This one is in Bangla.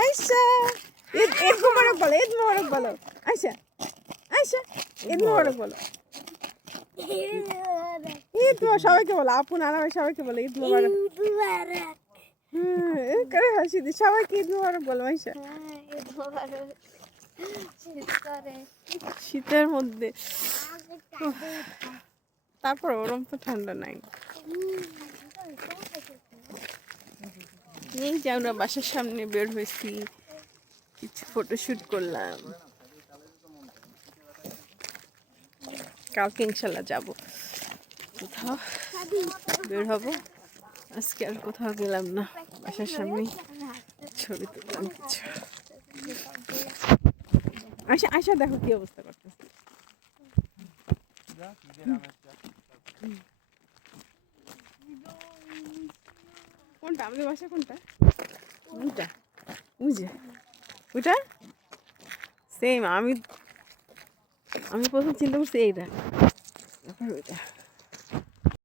আয়শা ঈদ ঈদ মোবারক বলো, ঈদ মোবারক বলো। আয়শা আয়শা ঈদ মোবারক বলো। ঈদ মোবারক সবাইকে বলো, আপু নানা ভাই সবাইকে বলো ঈদ মোবারক। হ্যাঁ করে হাসি দি, সবাইকে ঈদ মোবারক বলো। আয়শা শীতের মধ্যে তারপর ওরম তো ঠান্ডা নাই। এই যে আমরা বাসার সামনে বের হয়েছি, কিছু ফটোশুট করলাম। কালকে ইনশাল্লাহ যাব কোথাও, বের হব। আজকে আর কোথাও গেলাম না, বাসার সামনে ছবি তুললাম কিছু। আয়শা আয়শা দেখো কি অবস্থা করতেছে। কোনটা আমাদের বাসা কোনটা? ওইটা বুঝে ওইটা সেম। আমি প্রথম চিন্তা করছি এইটা, ওইটা।